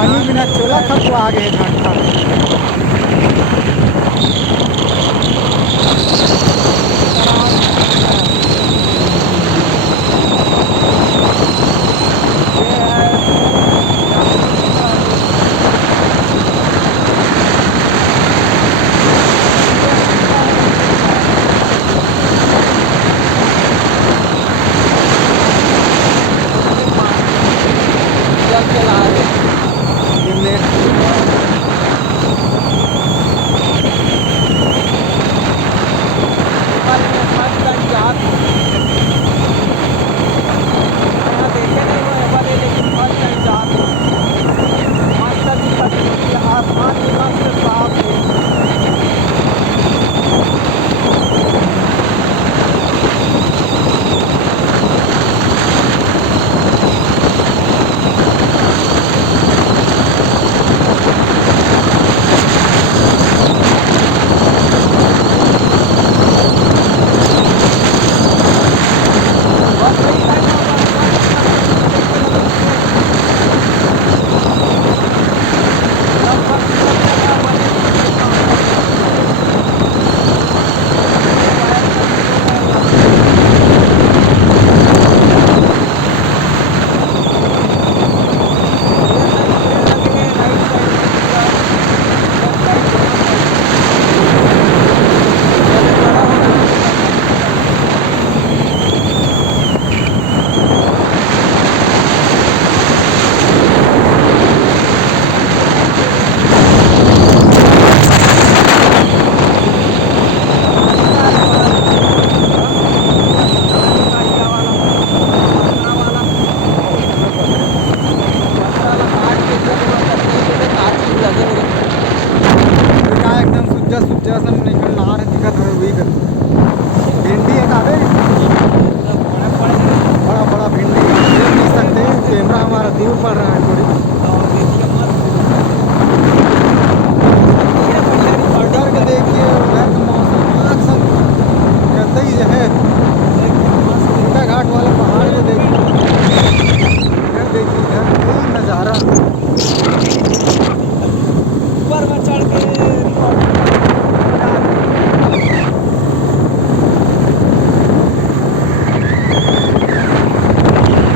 पानी बिना चोला खा तो आगे है घाट का। आसमान भी मस्त साफ है। बस वही टाइम होगा, लगभग 1 किलोमीटर का 1 साइड पेड़ लगे हैं, राइट साइड में पूरा लेफ्ट राइट दोनों साइड। जैसे बड़ा होगा वैसे बढ़िया दिखेगा। कितना है तुम्हारा रिचार्ज? हाँ, बढ़िया वाला, पतला वाला। पतला वाला काट के जरूरत करते थे, काट के लगे रे। का एकदम सुज्जा सुज्जा सन निकल नार दिखत है वही कर। भिंडी है काबे, बड़ा पड़ेगा। बड़ा बड़ा भिंडी देख नहीं सकते, कैमरा हमारा दूर पड़ रहा है थोड़ी। और देखिए मस्त बढ़िया बढ़िया रिकॉर्डिंग उधर के कर देखिए, उधर का मौसम अक्सर कतई जो है एकदम मस्त छोटा एकदम। घाट वाला पहाड़ जो एक देखिए, मिनट। इधर देखिए, इधर कोई नज़ारा